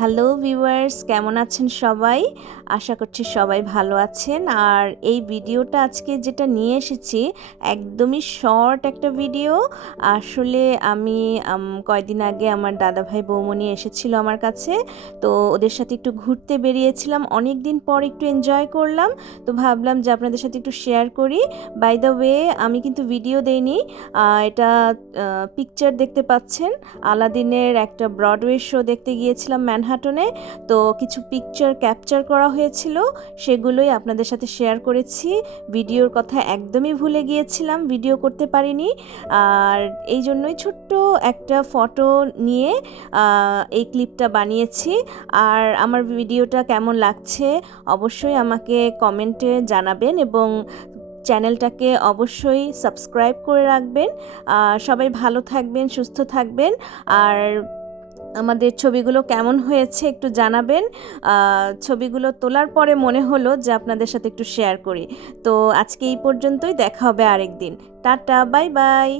Hello viewers, কেমন আছেন সবাই? আশা করছি সবাই ভালো আছেন। আর এই ভিডিওটা আজকে যেটা নিয়ে এসেছি একদমই শর্ট একটা ভিডিও। আসলে আমি কয়দিন আগে আমার দাদাভাই বৌমনি এসেছিল আমার কাছে। তো ওদের সাথে একটু ঘুরতে বেরিয়েছিলাম, অনেক দিন পর একটু এনজয় করলাম। তো ভাবলাম যে আপনাদের সাথে একটু শেয়ার করি। বাই দ্য ওয়ে, আমি কিন্তু ভিডিও দেইনি, এটা পিকচার দেখতে পাচ্ছেন। আলাদিনের একটা ব্রডওয়ে শো দেখতে গিয়েছিলাম ম্যানহাটনে। তো কিছু পিকচার ক্যাপচার করা হয়েছিল, সেগুলোই আপনাদের সাথে শেয়ার করেছি। ভিডিওর কথা একদমই ভুলে গিয়েছিলাম, ভিডিও করতে পারিনি। আর এই জন্যই ছোট্ট একটা ফটো নিয়ে এই ক্লিপটা বানিয়েছি। আর আমার ভিডিওটা কেমন লাগছে অবশ্যই আমাকে কমেন্টে জানাবেন এবং চ্যানেলটাকে অবশ্যই সাবস্ক্রাইব করে রাখবেন। সবাই ভালো থাকবেন, সুস্থ থাকবেন। আর আমাদের ছবিগুলো কেমন হয়েছে একটু জানাবেন। ছবিগুলো তোলার পরে মনে হলো যে আপনাদের সাথে একটু শেয়ার করি। তো আজকে এই পর্যন্তই, দেখা হবে আরেকদিন। Tata, bye bye.